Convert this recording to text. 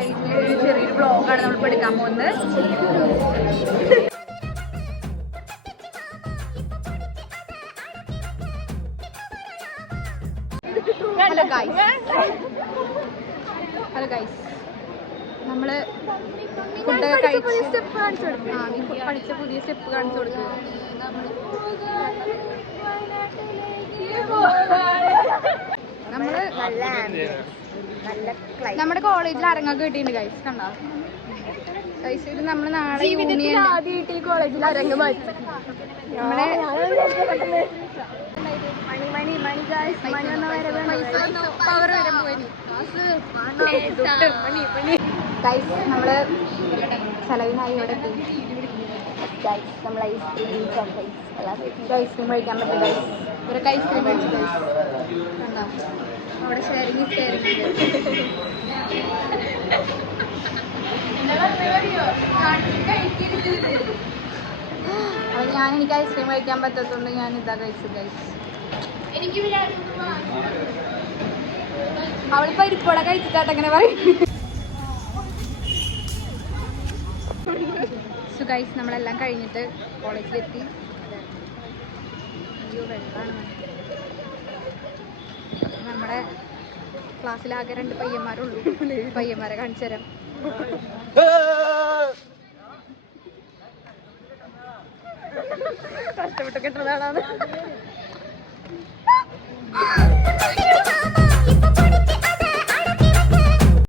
കോളേജിലെ ഒരു ചെറിയൊരു ബ്ലോഗാണ് നമ്മൾ എടുക്കാൻ പോകുന്നത്. ഹലോ ഗൈസ് ഹലോ ഗൈസ് നമ്മൾ ഫുഡൊക്കെ കഴിച്ച് ആ നീ പഠിച്ച പുതിയ സ്റ്റെപ്പ് കാണിച്ചു കൊടുക്കുക നമ്മൾ നമ്മുടെ കോളേജിൽ അരങ്ങൊക്കെ കിട്ടിയിട്ടുണ്ട് ഗൈസ് കണ്ടോ? ഗൈസ് ഇത് നമ്മൾ നാളെ യൂണിയൻ കോളേജിൽ അരങ്ങ് മാറ്റി. നമ്മുടെ മണി മണി മണി ഗായ്സ് മണി വരെ പവർ വരെ പോയി. ഗൈസ് നമ്മൾ ചെലവിനായി ഇവിടെ ഗൈസ് ഗായ്സ് നമ്മൾ ഐസ്ക്രീം ഐസ്ക്രീം കഴിക്കാൻ പറ്റും ഗൈസ് ഇവരൊക്കെ ഐസ്ക്രീം കഴിച്ചു ഗൈസ് ഷെയറിങ് അപ്പോൾ ഞാൻ എനിക്ക് ഐസ്ക്രീം കഴിക്കാൻ പറ്റത്തുണ്ട് ഞാൻ ഇതാ കഴിച്ചു ഗൈസ് അവൾ ഇരിപ്പോടെ കഴിച്ചിട്ടാട്ട് അങ്ങനെ പറയും. സോ ഗൈസ് നമ്മളെല്ലാം കഴിഞ്ഞിട്ട് കോളേജിലെത്തി അയ്യോ വെള്ളമാണ് നമ്മുടെ ക്ലാസ്സിലാകെ രണ്ട് പയ്യന്മാരുള്ളൂ. പയ്യന്മാരെ കാണിച്ചു തരാം. കഷ്ടപ്പെട്ട് കിട്ടുന്നതാണ്